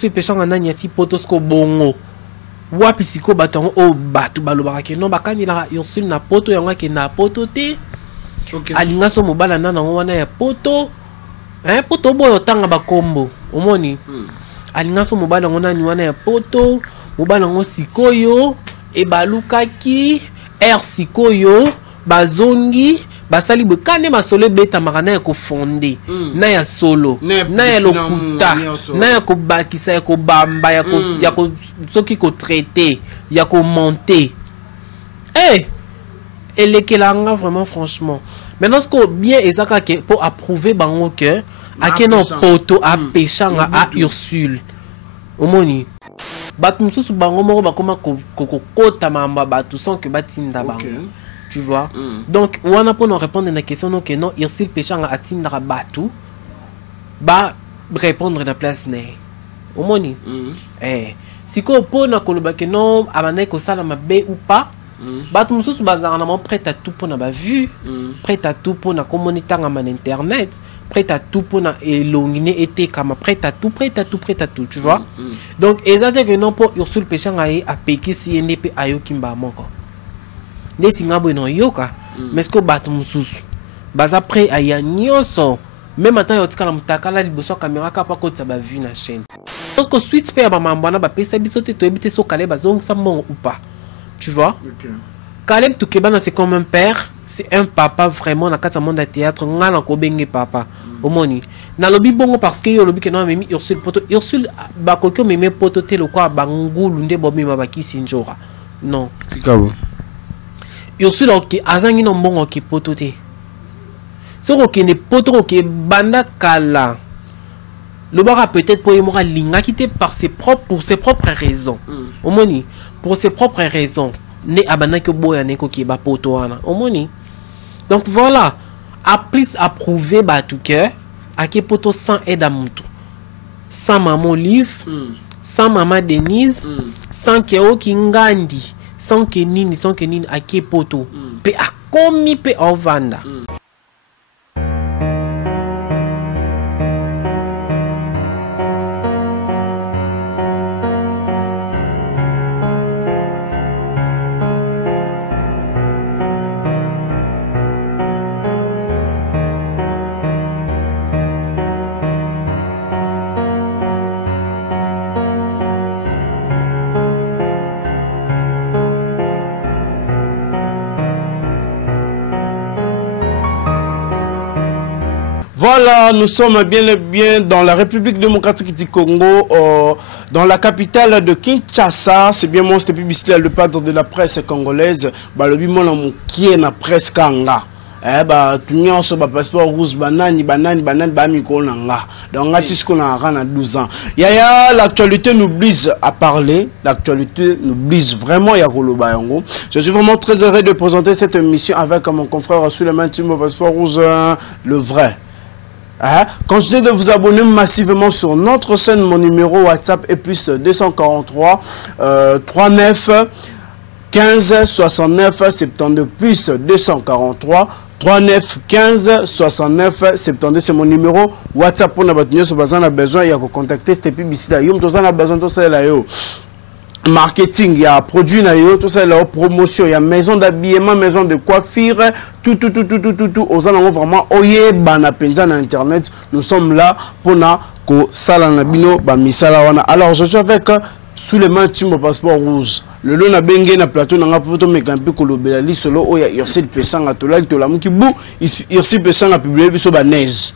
Ce péchant en anyati potosko bongo. Wapi siko batongo o batu balobaka ke non bakani la Ursule na poto yanga ke na poto te. Okay. Alinga so mobala nana wana ya poto. Poto boyo tanga bakombo. Omoni. Alinga so mobala ngona ni wana ya poto. Mobala ngo sikoyo e balukaki sikoyo bazongi basali bokane masolo beta makana ya ko fondé na ya solo na ya lokuta na ya ko bakisa ya ko bamba ya ko soki ko traiter ya ko monter elekelanga vraiment franchement maintenant ce que bien ezaka ke pour approuver bango que akeno poto a péchanga a Ursule omoni batu mususu bango moko bakoma kokota mamba batu sans que batinda bango. Tu vois? Donc, on a pour nous répondre à la question non que non, Ursule péchant à Tindra Batu, bah répondre à la place né. Au moni. Si qu'on peut na koloba que non, amane ko sala mabe ou pas, bah tout mususu bazarana prêt à tout pour na ba vue, prêt à tout pour na communiquer en internet, prêt à tout pour na élonginer été comme prêt à tout, tu vois? Donc, exactement que non pour Ursule péchant à péki si NDP ayo kimba moko. Des singabo non yoka mais ce que batu mususu baza prêt à ya nyonso même attend yotika la mutaka la liboso caméra kapa ko tsa ba vue na chaîne parce que suite pe ba mambana ba pesa biso te to ebite so Caleb bazong sa mon ou pas tu vois. Caleb Toukebana c'est comme un père, c'est un papa vraiment na kata monde de théâtre ngala ko benge papa omoni na lobi bongo parce que yo lobi ke non memi Ursule poto Ursule ba kokyo memi poto te lo kwa bangulu nde bobi mabaki sinjora non sikabo Ursule ok azangi no mbongo ki poto te so ko ne poto ko banda kala le bara peut-être pour yemora linga qui te par ses propres pour ses propres raisons omoni pour ses propres raisons ne abana que boya ne ko ki ba poto wana omoni donc voilà a plus approuvé ba tout cœur à qui poto sans aide à mutu sans maman Olive sans maman Denise sans Keo Kingandi sans que nini à qui poto pe a komi pe ovanda. Voilà, nous sommes bien et bien dans la République démocratique du Congo, dans la capitale de Kinshasa. C'est bien mon publicité, le padre de la presse congolaise. Bah, le bimon qui est na presse kanga. Bah, tout le monde a passeport rouge, banani, nanga. Donc, on a 12 ans. L'actualité nous oblige à parler. L'actualité nous oblige vraiment à Bayongo. Je suis vraiment très heureux de présenter cette émission avec mon confrère Souleymane Timo, passeport rouge, le vrai. Continuez de vous abonner massivement sur notre chaîne. Mon numéro WhatsApp est plus 243 39 15 69 72 plus 243 39 15 69 72. C'est mon numéro WhatsApp pour nous battre sur besoin il y a contacter cette publicité. Yom tous on a besoin de ça là yo. Marketing, il y a produit tout ça, la promotion, il y a maison d'habillement, maison de coiffure, tout. Aux gens vraiment oye bana penza na internet. Nous sommes là pour na ko sala na bino ba misala wana. Alors je suis avec Souleymane Timo passeport rouge. Le long na bengue na plateau na poto mekampi ko lobela li solo oya Ursule pesanga to la to la muki bu Ursule pesanga publier biso ba neige.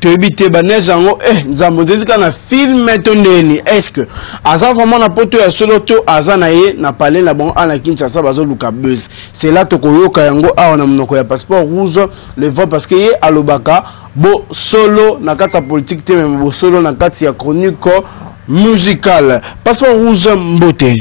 Tu habites Banège en Nzambozika na film toneni. Est-ce que Aza vraiment na poto ya solo to Aza na ye na parler na bon ana Kinshasa bazo luka buzz. C'est là to koyoka yango a na monoko ya passeport rouge le vrai parce que ye alobaka bo solo na kata politique te même bo solo na kata ya chronique musicale. Passeport rouge mbote.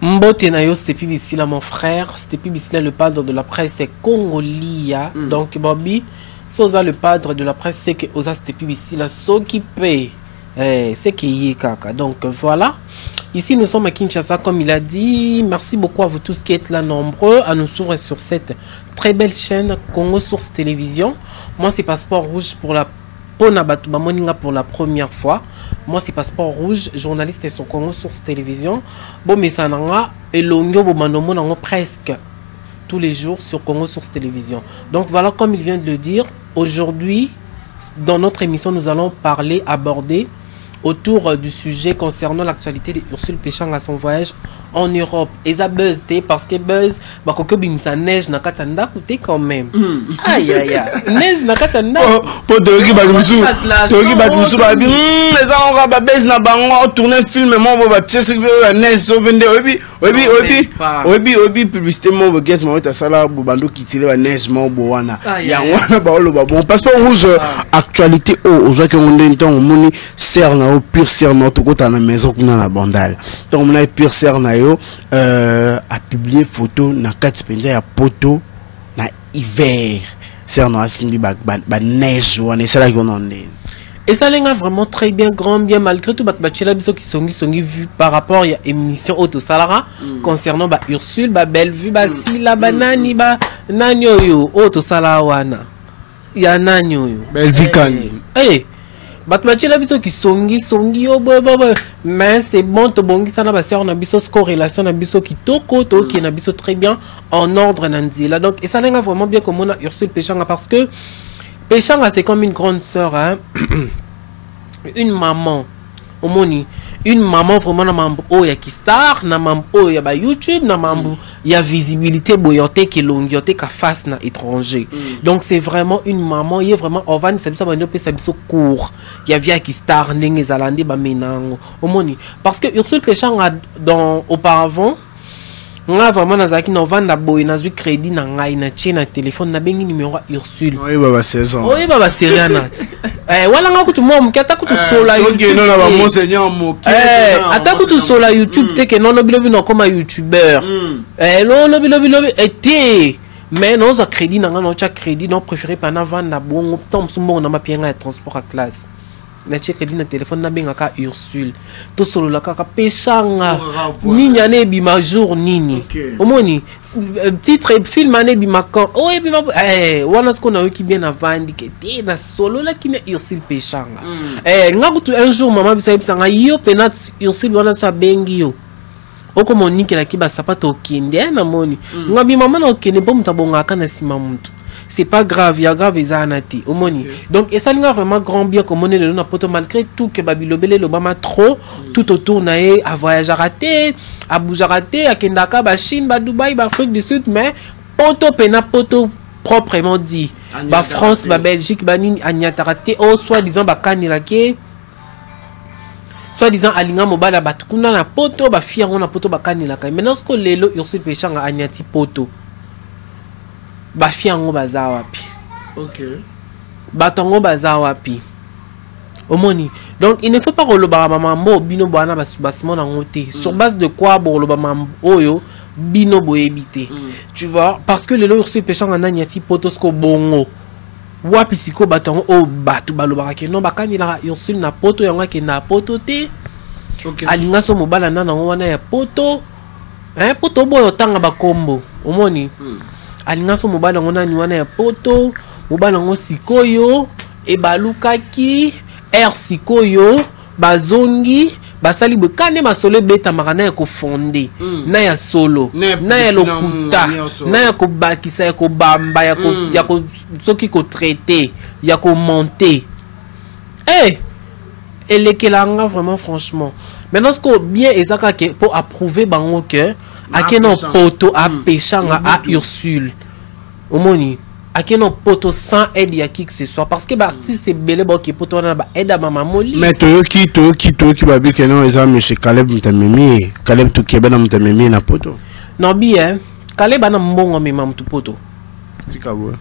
Mbote na yo c'était ici là mon frère, c'était ici là le padre de la presse congolia. Donc Bobby Soza le padre de la presse c'est que Oza c'était ici là s'occuper c'est qui est kaka. Donc voilà. Ici nous sommes à Kinshasa comme il a dit. Merci beaucoup à vous tous qui êtes là nombreux à nous suivre sur cette très belle chaîne Congo Source Télévision. Moi c'est Passeport Rouge pour la Pona Batouba Moninga pour la première fois. Moi, c'est Passeport Rouge, journaliste et sur Congo Source Télévision. Bon, mais ça n'a et l'ongo Bomandomo presque tous les jours sur Congo Source Télévision. Donc voilà, comme il vient de le dire, aujourd'hui, dans notre émission, nous allons aborder autour du sujet concernant l'actualité d'Ursule Péchang à son voyage en Europe. Et ça buzz, parce que buzz, bah quand ça neige, na katanda coûté quand même. Aïe aïe aïe, neige na katanda. Pour Togi Badoussou, babi, les gens ont buzz na bango, tourner film, moi on va tirer la neige, sauver obi, publicité moi on guess moi ta sala bubando qui tire la neige moi boana. Yangwana ba olo ba bon Passeport Rouge actualité aux gens qui ont un temps moni serna au pire serna tout côté na maison qu'on a la bandale. Donc on a pire serna yo a publié photo na 4 penza ya poto na hiver serna asimbi ba neige on est là qu'on en est. Et ça l'a vraiment très bien, grand bien, malgré tout, Batchela Biso qui sont vu par rapport à l'émission Auto Salara concernant Ursule, Bellevue, Sila, Nani, Nanyo, Auto Salawana. Il y a Nanyo. Bellevue Kani. Eh, Batchela Biso qui sont mais c'est bon, to bongi sana basi on a biso corrélation na biso qui toko qui na biso très bien en ordre nanzila. Donc et ça l'a vraiment bien comme on a Ursule Péchanga parce que Péchanga c'est comme une grande sœur, hein? Une maman, une maman vraiment na mambo oh ya Kistar, na mambo oh ya ba YouTube, na mambo ya visibilité boyote qui longyote ka face na étranger. Donc c'est vraiment une maman, il est vraiment ovan c'est ça banyo pe ça biso court. Ya via Kistar ndenge zalandi ba menango. Parce que Ursule Péchanga dans auparavant nga vraiment nazaki na vanda boy na zui crédit na ngai na china téléphone na bengi numéro Ursule. Oui baba 16 ans. Oui baba seriana. Wala nga kutu mo mkata kutu sola YouTube. Non na monseigneur moké. Ata kutu sola YouTube te ke non lobi no comme youtubeur. Lo lobi été mais non za crédit na nga no cha crédit non préféré pana vanda bongo tom sumbo na mapienga ya transport à classe. Na crédit na téléphone na benga ka Ursule to solo la kaka Péchanga nini ane bima jour nini omoni titre film ane bima quand oh bima wana sko na yoki bien avandi ke te na solo la kina Ursule Péchanga ngakutu un jour mama bisa bisanga yo penat Ursule wana so bengi yo oko monike la kiba sapato okinde na moni ngabi mama na okende po mutabonga kana sima mutu. C'est pas grave, il y a grave et zanati. Donc, et ça n'a vraiment grand bien comme on est le poto malgré tout que Babilobele l'Obama trop tout autour naé à voyage à rater, à bouger à rater, à Kendaka, à Chine, à Dubaï, à Afrique du Sud, mais poto pena poto proprement dit. Bah France, bah Belgique, bah Nini, Agnata raté, oh soi-disant bah Kanilake. Soi-disant alinga mobala batukuna na poto, bah fiaron na poto bah Kanilaka. Maintenant ce que l'élo Ursule Péchanga Agnati poto. Bafiango baza wapi. OK. Batongo baza wapi. Omoni. Donc il ne faut pas roloba mamambo bino boana basimo na ngote. Sur base de quoi roloba mambo oyo bino boyebité. Tu vois parce que le Ursule Péchanga na nyati potosko bongo. Wapi siko batongo o batu baloba ke non bakani la Ursule na poto yanga ke na poto te. OK. Alinga so mobala na wana ya poto. Hein poto boyo tanga bakombo. Omoni. Alinga so mobala ngona ni wana ya poto mobala ngo sikoyo e balukaki sikoyo bazongi basali bokane masolo beta makana ya kofonde na ya solo na ya lokuta na ya kobakisa ya kobamba ya ko soki ko traiter ya ko monter elekelanga vraiment franchement maintenant ce que bien ezaka ke pour approuver bango que Akeno poto a Péchanga à Ursule. Omoni. Akeno poto sans aide ya qui que ce soit. Parce que l'artiste c'est belé qui poto na ba aide à maman moli. Mais Toyoki babi que non, ils monsieur Caleb Mtamemi. Caleb to Keba na Mtamemi na poto. Non bien. Caleb ana mbongo mi mam tu poto. Tikabo.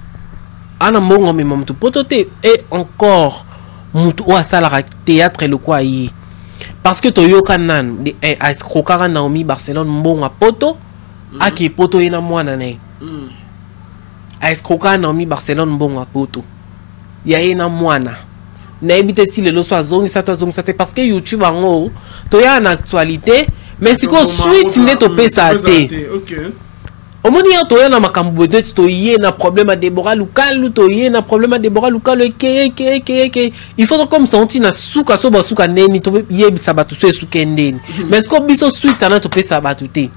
Ana mbongo mi mam tu poto te et encore mutu wa sala théâtre le quoi yi. Parce que Toyo Kanan, a escroquera Naomi Barcelone mbonga poto, a qui poto ina mwana ne. A escroquera Naomi Barcelone mbonga poto. Ya ina mwana. Na ebite ti le lo so azongi sa parce que YouTube en haut, Toya en actualité, mais si ko suite ne to pe sa te. Omoni to ya na makambo de to yé na problème à Déborah Lukalu to yé na problème à Déborah Lukalu ke il faut comme senti na suka so ba suka neni to yé sabatu so suka ndeni mais est-ce que biso suite ça na to pe sabatu te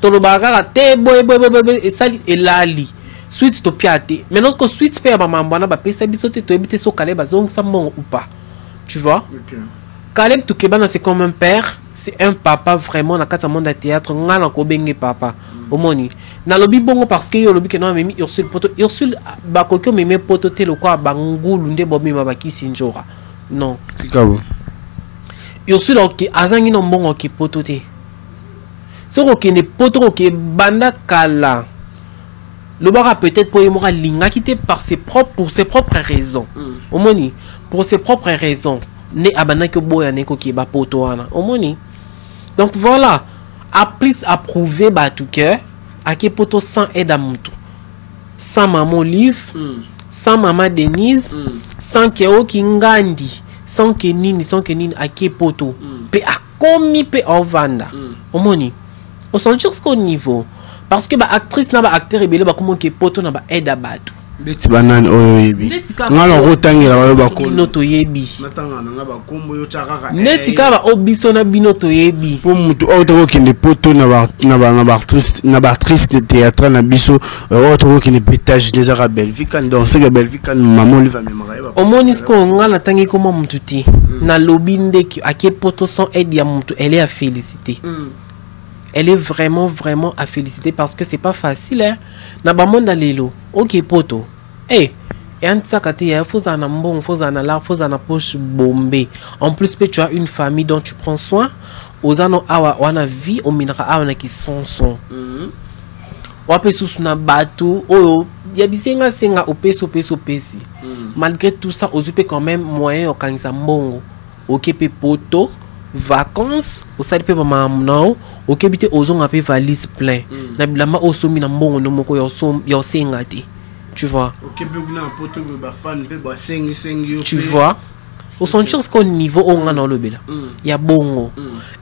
to lo bagara te boy et sali elali suite to piate maintenant que suite pe ba mambana ba pe biso te to ebite so kale ba zong sa mon ou pas tu vois. Caleb Toukebana c'est comme un père, c'est un papa vraiment dans le monde de théâtre, on a un papa. Omoni. Na lobi bongo parce que yo lobi que non memi Ursule poto Ursule ba kokyo meme poto te lokwa bangulu nde bobi mabaki sinjora. Non. Sikabo. Ursule ok azangi no mbongo ki poto te. So ko ne poto ko banda kala. Le bara peut-être pour yemora linga quitté par pour ses propres raisons. Omoni pour ses propres raisons. Ne abana que boya ne ko ki ba poto wana. Omoni. Donc voilà. A plus approuvé bah tout cœur à qui poto sans aide à moutou sans maman Olive sans maman Denise sans Keo Kingandi sans Kenini à qui poto pe a commis pe en vanda au moni au sentir ce qu'au niveau parce que bah actrice n'a pas acteur et belé bah comment qui poto n'a pas aide à batou Leti banane oyo yebi. Ngalo rotangira bayo bakolo. Binoto yebi. Natanga nga bakombo yo chakaka. Neti ka ba obiso na binoto yebi. Po mutu otoko kinde poto na ba actrice de théâtre na biso otoko kinde pétage des arabes Belgique donc c'est que Belgique maman lui va même rêver. Omonisko ngala tangi koma mututi. Na lobinde ki ake poto sans aide ya mutu elle est à féliciter. Elle est vraiment à féliciter parce que c'est pas facile hein. Na ba monde lelo. OK poto. Eh, et en ça quand il faut en bon, faut en là, faut en poche bombée. En plus tu as une famille dont tu prends soin. Aux anos awa wana vie au minera awana qui sont Wape sous na bateau. Oh, ya bisenga senga opeso pesi. Malgré tout ça, ozupe quand même moyen okanisa mbongo. OK pe poto. Vacances au stade pe mama no OK bité ozonga pe valise plein na bilama osomi na mbongo no moko yo sengati tu vois OK pe na poto ba fan pe ba sengi tu vois au sentir ce qu'on niveau on a dans le bela ya bongo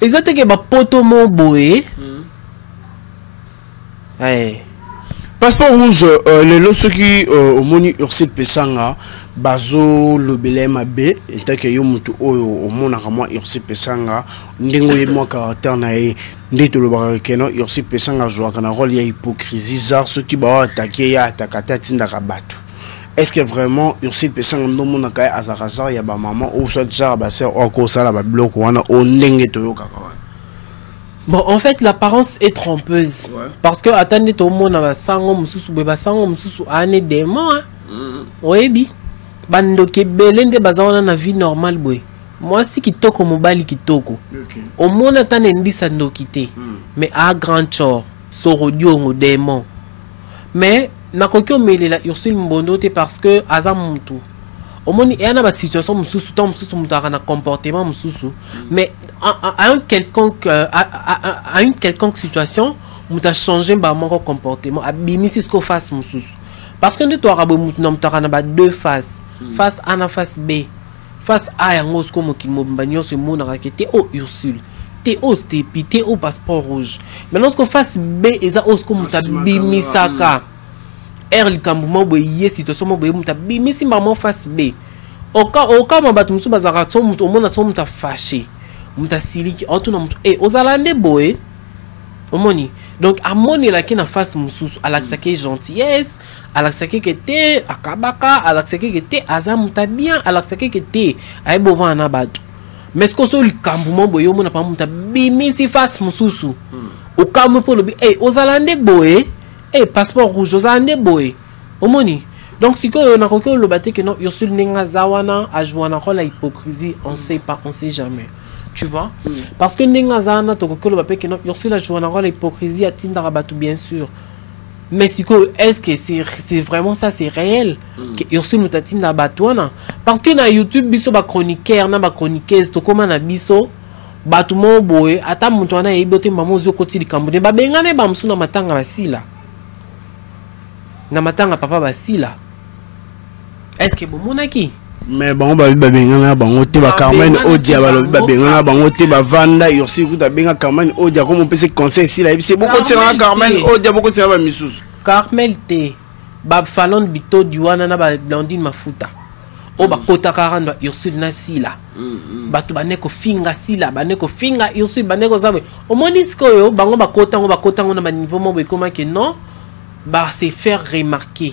exacte que ba poto mo boé eh passeport rouge les lots qui au moni Ursule Pesanga bazo lobele mabe etake yo mutu oyo omona kama Ursule Pesanga ndengo ye mo caractère na ye ndito lo bakeno Ursule Pesanga joua kana rôle ya hypocrisie genre ceux qui ba attaquer ya atakata tinda ka batu est-ce que vraiment Ursule Pesanga ndo mona ka azakazar ya ba maman ou soit genre ba sœur oko sala ba bloc wana o ndenge to yo kaka wana. Bon, en fait, l'apparence est trompeuse. Ouais. Parce que, attendez, tout le monde a sango mususu, beba sango mususu, ane démon, hein. Oui, bando kebelende bazawana na vie normale, boy. Moi, si kitoko mobali kitoko. Au monde, attendez, ndisa ndo kite. Mais à grand chor, sorodio, démon. Mais, nakokyo mele la Ursule Mbondo, parce que, azamutu. Au moins il y a une situation mususu tom mususu mutara na comportement mususu mais à une quelconque situation muta changer ba mon comportement abimisi ce qu'on fasse mususu parce que nous toi rabo mutu mutara na ba deux faces face A na face B face A yango ce comme ki mobimbanyo se mona rakete o Ursule te o stepi te o passeport rouge maintenant ce qu'on face B eza o ce comme muta bimisaka R likambumo boye situation mo boye muta bimisi maman face B au cas mabatu musu bazara to mutu omona to muta fâché muta siliki auto na mutu ozalande boye omoni donc amoni la kina face mususu alaksake gentillesse alaksake kete akabaka alaksake kete azam muta bien alaksake kete ay bovan na batu mais ce que so likambumo boye omona pa muta bimisi face mususu au cas mo polo ozalande boye passeport rouge ozalande boye omoni donc si que on a recours le baté que non Ursule nenga zawana a joué un rôle la hypocrisie on sait pas on sait jamais tu vois parce que nenga zawana to recours le baté que non Ursule a joué un rôle la hypocrisie à tinda rabatu bien sûr mais si que est-ce que c'est vraiment ça c'est réel que Ursule nous tatinda batwana parce que na YouTube biso ba chroniqueur na ba chroniqueuse to comment na biso batu mo boye ata muntu wana yebioti mamo zo koti likambo ba bengane ba msuna matanga basila na matanga papa basila. Est-ce que bon monaki mais bon ba bengana bango te ba Carmen Odia ba bengana bango te ba vanda yorsi kuta benga Carmen Odia comme on peut se conseil ici là c'est beaucoup de Carmen Odia beaucoup de ba misusu Carmel te ba Fallon Bito Diwana na ba Blondine Mafuta o ba kota karanda Ursule na sila batu baneko finga sila baneko finga Ursule baneko zawe o monisko yo bango ba kota ngo na ba niveau mo comment que non bah c'est faire remarquer,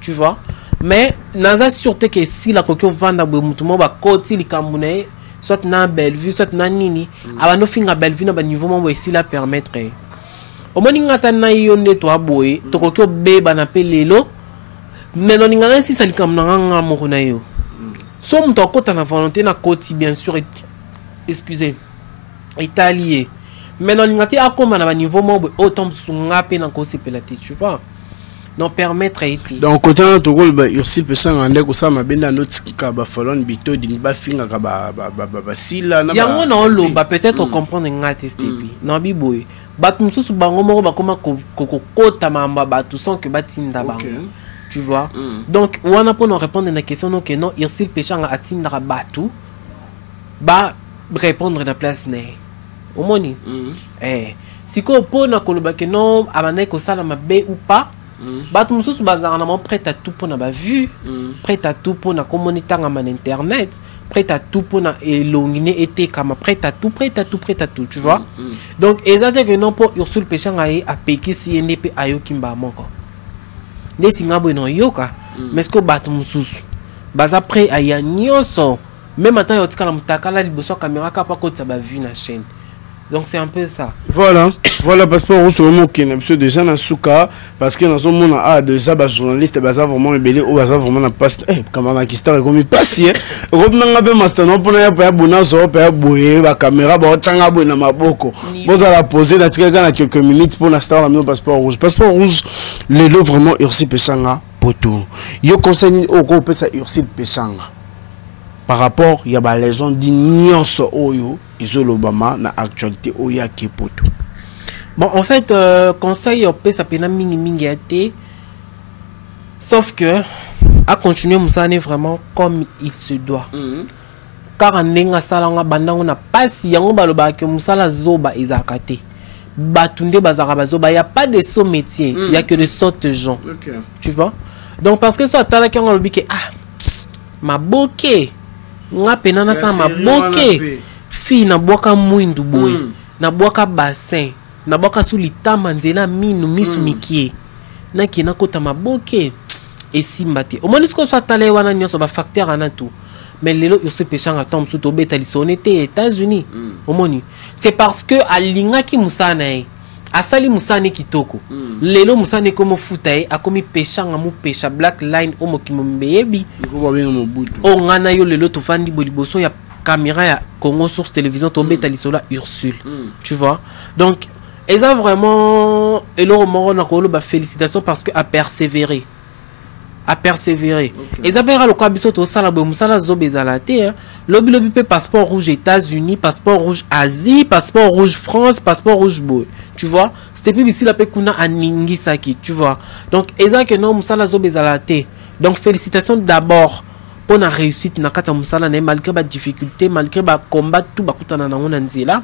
tu vois. Mais naza sûreté que si la coquille vanda bo mutumo ba koti li kamune soit na Bellevue soit na nini abano finga Bellevue na ba niveau mo ici la permettre au moins ngata na yo netwa boy to coquille beba na pelelo mais non ngana si ça li kamuna nga mo na yo so mto kota na volonté na koti bien sûr excusez italien mais non ngati akoma na ba niveau mo autant sunga pe na ko sepelati tu vois. Donc permettre été donc côté notre rôle ba Ursule pe sanga ndeko sa mabenda notika ba Fallon Bito di ba finga ka ba sila na ba yango na lo ba peut-être comprendre ngati stepi na biboy bat mususu bango moko ba koma kota mamba ba tout sans que batinda bango tu vois donc wana pour nous répondre à la question non que non Ursule pe sanga atinda batu ba répondre na place né au moni si ko pour na koloba que non abane ko sala mabe ou pas batu mususu bazana mon prêt à tout pour na ba vue prêt à tout pour na communiquer en internet prêt à tout pour na elonginer été comme prêt à tout tu vois donc exactement que non pour Ursule Pechanga a peki si NDP ayo kimba moko ne singa no yoka mais ce que batu mususu baza prêt à ya nyoso même attends yotika la mutakala liboso caméra kapa ko tsa ba vue na chaîne. Donc c'est un peu ça. Voilà passeport rouge vraiment qui est monsieur déjà dans souka parce que dans son monde a déjà ba journaliste baza vraiment rebelle ou baza vraiment na passe comment na kistar comme il passe comme na ngabe master non pona ya pa bona zo pa boye ba caméra ba tanga bo na maboko boza la poser na tika na quelques minutes pour la star la passeport rouge le lot vraiment Ursule Pechanga poto yo conseil au ko pesa Ursule Pechanga par rapport il y a ba les gens d'ignorance oyo Obama na actualité oya kepoto. Bon en fait conseil op ça pena mingi ate sauf que à continuer musane vraiment comme il se doit car ndenga salanga bandango na pasi yango baloba ke musala zoba ezakate batunde bazaka bazoba y a pas de saut métier il y a que de sortes gens tu vois donc parce que soit tala kango lobi ke ma boke nga pena na sa ma boke fi na boka mwindu boy na boka bassin na boka sulitama nzela minu misu mikie na kina kota maboke esimbate o monisko so tale wana nyoso ba facteur ana tout mais lelo Ursule Pechanga tombe sous tobeta lisonete États-Unis o moni c'est parce que alinga ki musana asali musane kitoko lelo musane komo futae akomi Pechanga mu pesha black line o mokimombeyebi o ngana yo lelo to fandi boliboso ya caméra ya Congo Source Télévision tombé talisola Ursule tu vois donc ils ont vraiment et le moment on a connu félicitations parce que a persévéré ils avaient le kabiso to sala bo musala zobezalate lobby passeport rouge États-Unis passeport rouge Asie passeport rouge France passeport rouge boy tu vois c'était plus ici la pekuna aningi saki tu vois donc ils ont que non musala zobezalate donc félicitations d'abord pour la réussite na kata musala na malgré ba difficulté malgré ba combat tout ba kutana na ngona nzela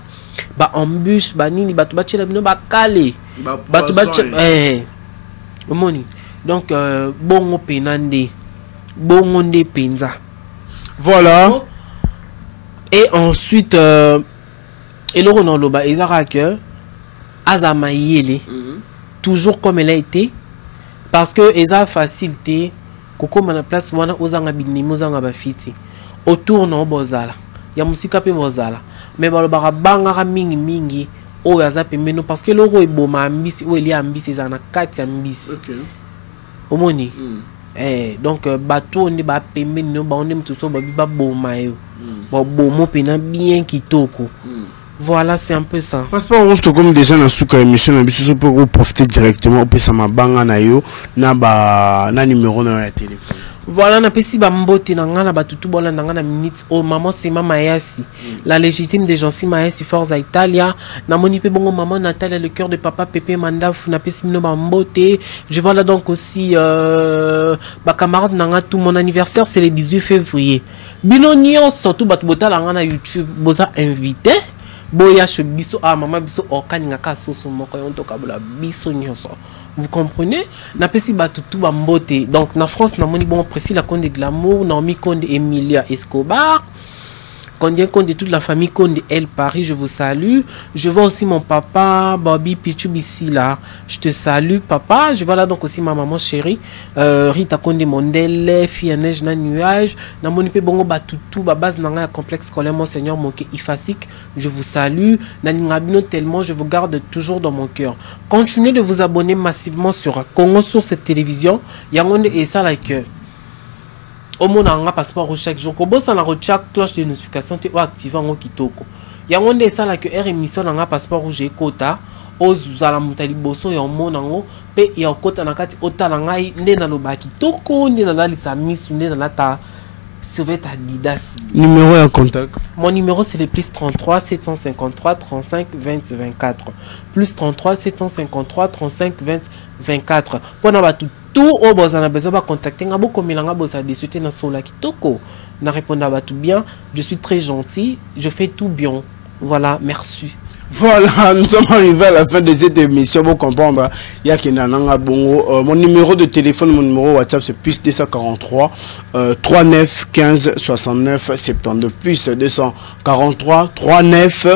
ba embûche ba nini ba tuba chela bino ba kale ba tuba omoni donc bongo penande bongo nde penza voilà et ensuite et le renom loba ezara que azama yele toujours comme elle a été parce que eza facilité koko mana place wana ozanga binimo zanga bafiti autour na bozala ya musika pe bozala mais balobaka banga mingi o yaza pembeno parce que loko eboma ambisi o eli ambisi za na kati ambisi omoni donc bato on ba pembeno ba on mtuso ba biba boma yo ba bomo pena bien kitoko. Voilà, c'est un peu ça. Passeport rouge, comme déjà dans ce émission, on peut profiter directement, on peut s'en banga na yo, na numéro na téléphone. Voilà, na pesi bambote na ngana batutu bola na ngana minute oh maman c'est maman Mayasi la légitime des gens si Mayasi Forza Italia na moni pe bongo maman Natalia le cœur de papa Pépé Mandaf na pesi mino bambote. Je vois là donc aussi ba camarade na tout mon anniversaire c'est le 18 février. Bino nyonso tout batu bota la ngana YouTube boza invité boya biso ah maman biso okaninga ka soso moko yonto kabula biso nyonso. Vous comprenez? Na pesi batu tout bambote. Donc na France na moni bon précis la Conde de Glamour, Naomi Conde, Emilia Escobar. Conde toute la famille Conde El Paris, je vous salue. Je vois aussi mon papa Bobby Pichou ici là. Je te salue papa. Je vois là donc aussi ma maman chérie Rita Conde Mondele, fille à neige na nuage. Na moni pe bongo batutu ba base na complexe scolaire Monseigneur Moké Ifasik. Je vous salue. Na ningabino tellement je vous garde toujours dans mon cœur. Continuez de vous abonner massivement sur Congo sur cette télévision. Yangonde et ça like au monde a passeport chaque jour. Comme ça na chaque cloche de notification te activer en kitoko. Yangonde ça la que R émission na passeport rouge kota ozala mutali boso ya monango pe ya kota na kati otala ngai nde na loba kitoko nde na lisa misu nde na ta Sylvette Adidas. Numéro et contact. Mon numéro c'est le plus 33 753 35 20 24. Plus 33 753 35 20 24. Pour na tout au besoin de contacter ngabo comme ilanga bosa de souhaiter na sola kitoko. Na répondre à tout bien, je suis très gentil, je fais tout bien. Voilà, merci. Voilà, nous sommes arrivés à la fin de cette émission. Vous comprenez, il y a qui n'anga bongo. Mon numéro de téléphone, mon numéro WhatsApp, c'est plus 243 39 15 69 72 plus 243 39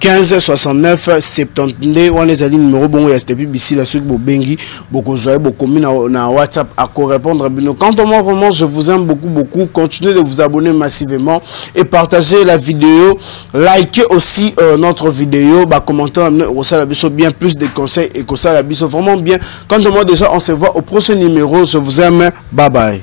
15 69 72. On les a dit numéro bon, il y a c'était ici la suite Bobengi, beaucoup joyeux, beaucoup mis na WhatsApp à répondre. Quant à moi, vraiment, je vous aime beaucoup. Continuez de vous abonner massivement et partager la vidéo, likez aussi notre vidéo, commenter, ça la biso bien plus de conseils et que ça la biso vraiment bien. Quant à moi, déjà, on se voit au prochain numéro. Je vous aime, bye bye.